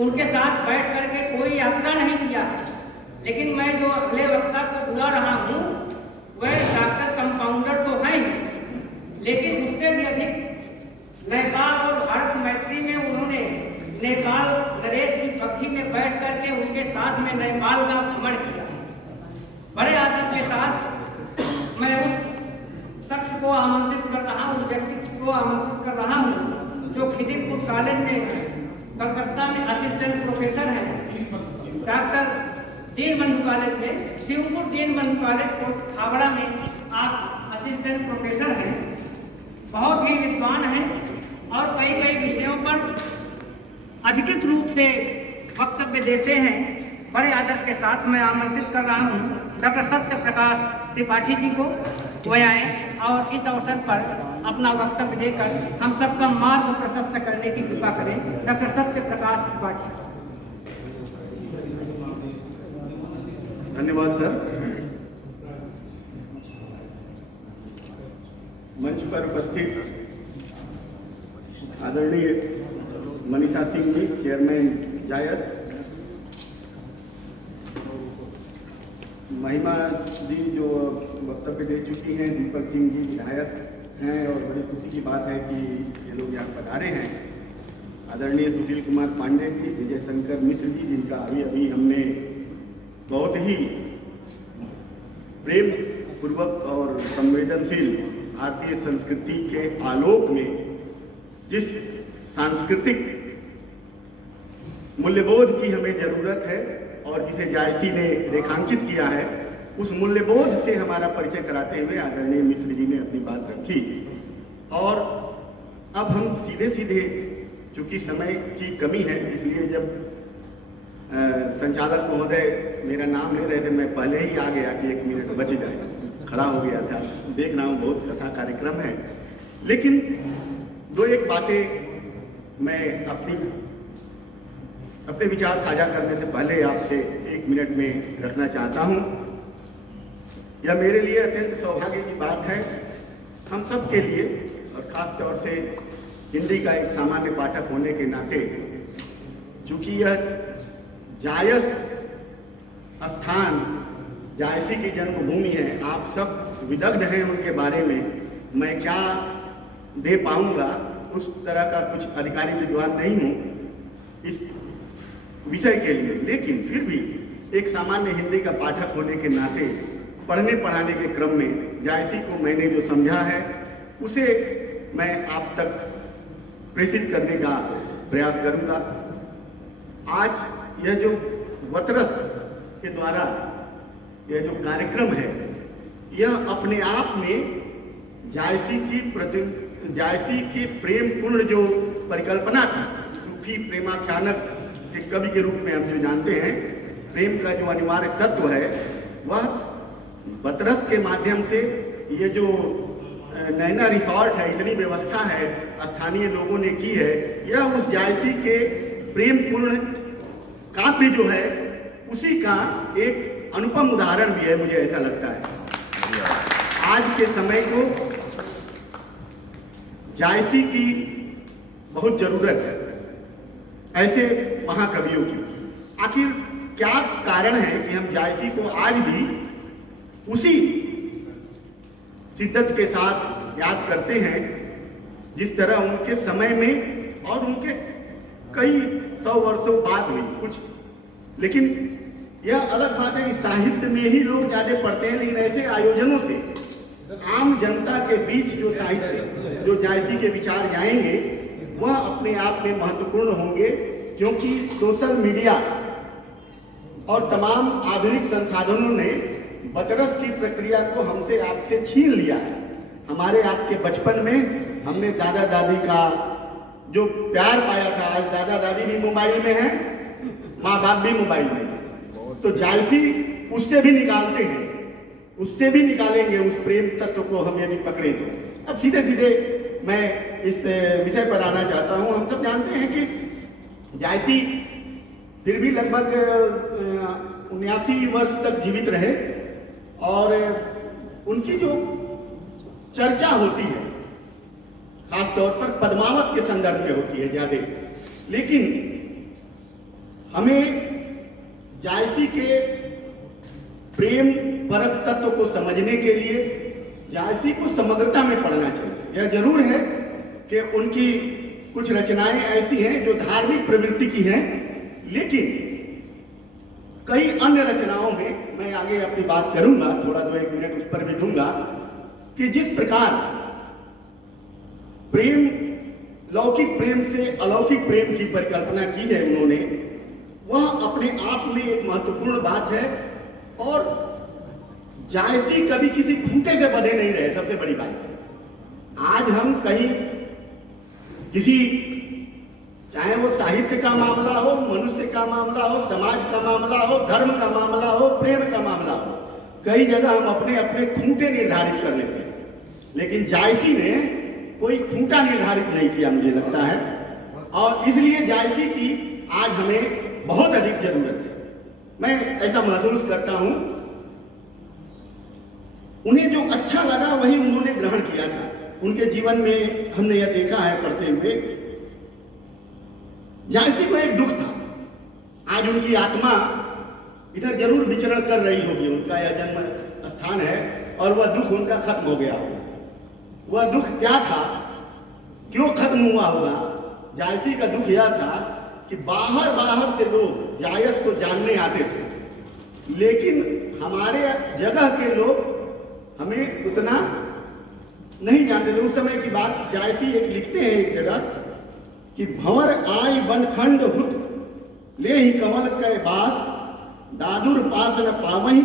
उनके साथ बैठ करके कोई यात्रा नहीं किया है। लेकिन मैं जो अगले वक्ता को बुला रहा हूँ वह डॉक्टर कंपाउंडर तो है ही, लेकिन उससे भी अधिक नेपाल और भारत मैत्री में उन्होंने नेपाल नरेश की पक्षी में बैठ करके उनके साथ में नेपाल का भ्रमण किया। बड़े आदर के साथ मैं उस शख्स को आमंत्रित कर रहा हूँ, उस व्यक्ति को आमंत्रित कर रहा हूँ जो खिदिरपुर कॉलेज में कलकत्ता में असिस्टेंट प्रोफेसर हैं, डॉक्टर दीनबंधु कॉलेज में, शिवपुर दीनबंधु कॉलेज हावड़ा में आप असिस्टेंट प्रोफेसर हैं, बहुत ही विद्वान हैं और कई कई विषयों पर अधिकृत रूप से वक्तव्य देते हैं। बड़े आदर के साथ मैं आमंत्रित कर रहा हूँ डॉक्टर सत्य प्रकाश त्रिपाठी जी को, वह आए और इस अवसर पर अपना वक्तव्य देकर हम सबका मार्ग प्रशस्त करने की कृपा करें। डॉक्टर सत्य प्रकाश त्रिपाठी। धन्यवाद सर। मंच पर उपस्थित आदरणीय मनीषा सिंह जी, चेयरमैन जायस, महिमा जी जो वक्तव्य दे चुकी हैं, दीपक सिंह जी विधायक हैं और बड़ी खुशी की बात है कि ये लोग यहाँ पधारे हैं, आदरणीय सुशील कुमार पांडे जी, विजय शंकर मिश्र जी, जिनका अभी अभी हमने बहुत ही प्रेम पूर्वक और संवेदनशील भारतीय संस्कृति के आलोक में जिस सांस्कृतिक मूल्यबोध की हमें जरूरत है और जिसे जायसी ने रेखांकित किया है, उस मूल्यबोध से हमारा परिचय कराते हुए आदरणीय मिश्र जी ने अपनी बात रखी। और अब हम सीधे सीधे, चूंकि समय की कमी है, इसलिए जब संचालक महोदय मेरा नाम ले रहे थे, मैं पहले ही आ गया कि 1 मिनट बच जाए, खड़ा हो गया था। देख रहा हूँ बहुत कसा कार्यक्रम है, लेकिन 2-1 बातें मैं अपने विचार साझा करने से पहले आपसे 1 मिनट में रखना चाहता हूं। यह मेरे लिए अत्यंत सौभाग्य की बात है, हम सब के लिए, और खास तौर से हिंदी का एक सामान्य पाठक होने के नाते, चूंकि यह जायस स्थान जायसी की जन्मभूमि है, आप सब विदग्ध हैं उनके बारे में, मैं क्या दे पाऊंगा उस तरह का कुछ अधिकारी विद्वान नहीं हूं इस विषय के लिए, लेकिन फिर भी एक सामान्य हिंदी का पाठक होने के नाते पढ़ने पढ़ाने के क्रम में जायसी को मैंने जो समझा है उसे मैं आप तक प्रेषित करने का प्रयास करूंगा। आज यह जो वतरस के द्वारा यह जो कार्यक्रम है, यह अपने आप में जायसी की प्रेम पूर्ण जो परिकल्पना थी, सूफी प्रेमाख्यानक के कवि के रूप में हम जो जानते हैं, प्रेम का जो अनिवार्य तत्व है, वह वतरस के माध्यम से ये जो नैना रिसोर्ट है, इतनी व्यवस्था है स्थानीय लोगों ने की है, यह उस जायसी के प्रेम पूर्ण काव्य जो है उसी का एक अनुपम उदाहरण भी है, मुझे ऐसा लगता है। आज के समय को जायसी की बहुत जरूरत है, ऐसे महाकवियों की। आखिर क्या कारण है कि हम जायसी को आज भी उसी शिद्दत के साथ याद करते हैं जिस तरह उनके समय में और उनके कई 100 वर्षों बाद हुई कुछ। लेकिन यह अलग बात है कि साहित्य में ही लोग ज्यादा पढ़ते हैं, लेकिन ऐसे आयोजनों से आम जनता के बीच जो साहित्य, जो जायसी के विचार जाएंगे, वह अपने आप में महत्वपूर्ण होंगे, क्योंकि सोशल मीडिया और तमाम आधुनिक संसाधनों ने वतरस की प्रक्रिया को हमसे आपसे छीन लिया है। हमारे आपके बचपन में हमने दादा दादी का जो प्यार पाया था, आज दादा दादी भी मोबाइल में है, माँ बाप भी मोबाइल में है, तो जायसी उससे भी निकालते हैं, उससे भी निकालेंगे उस प्रेम तत्व को हम यदि पकड़े तो। अब सीधे सीधे मैं इस विषय पर आना चाहता हूं। हम सब जानते हैं कि जायसी फिर भी लगभग 79 वर्ष तक जीवित रहे और उनकी जो चर्चा होती है खासतौर पर पद्मावत के संदर्भ में होती है ज्यादा, लेकिन हमें जायसी के प्रेम परक तत्व को समझने के लिए जायसी को समग्रता में पढ़ना चाहिए। यह जरूर है कि उनकी कुछ रचनाएं ऐसी हैं जो धार्मिक प्रवृत्ति की हैं, लेकिन कई अन्य रचनाओं में, मैं आगे अपनी बात करूंगा, थोड़ा 2-1 मिनट उस पर भी दूंगा, कि जिस प्रकार प्रेम, लौकिक प्रेम से अलौकिक प्रेम की परिकल्पना की है उन्होंने, वह अपने आप में एक महत्वपूर्ण बात है। और जायसी कभी किसी खूंटे से बंधे नहीं रहे, सबसे बड़ी बात है। आज हम कहीं किसी, चाहे वो साहित्य का मामला हो, मनुष्य का मामला हो, समाज का मामला हो, धर्म का मामला हो, प्रेम का मामला हो, कई जगह हम अपने अपने खूंटे निर्धारित कर लेते हैं, लेकिन जायसी ने कोई खूंटा निर्धारित नहीं किया, मुझे लगता है। और इसलिए जायसी की आज हमें बहुत अधिक जरूरत है, मैं ऐसा महसूस करता हूं। उन्हें जो अच्छा लगा वही उन्होंने ग्रहण किया था। उनके जीवन में हमने यह देखा है पढ़ते हुए, जायसी को एक दुख था। आज उनकी आत्मा इधर जरूर विचरण कर रही होगी, उनका यह जन्म स्थान है, और वह दुख उनका खत्म हो गया होगा। वह दुख क्या था, क्यों खत्म हुआ होगा? जायसी का दुख यह था कि बाहर बाहर से लोग जायस को जानने आते थे, लेकिन हमारे जगह के लोग हमें उतना नहीं जानते थे। उस समय की बात, जायसी एक लिखते हैं एक जगह कि भंवर आई बनखंड हुत ले ही कमल के बास, दादुर पास न पावहीं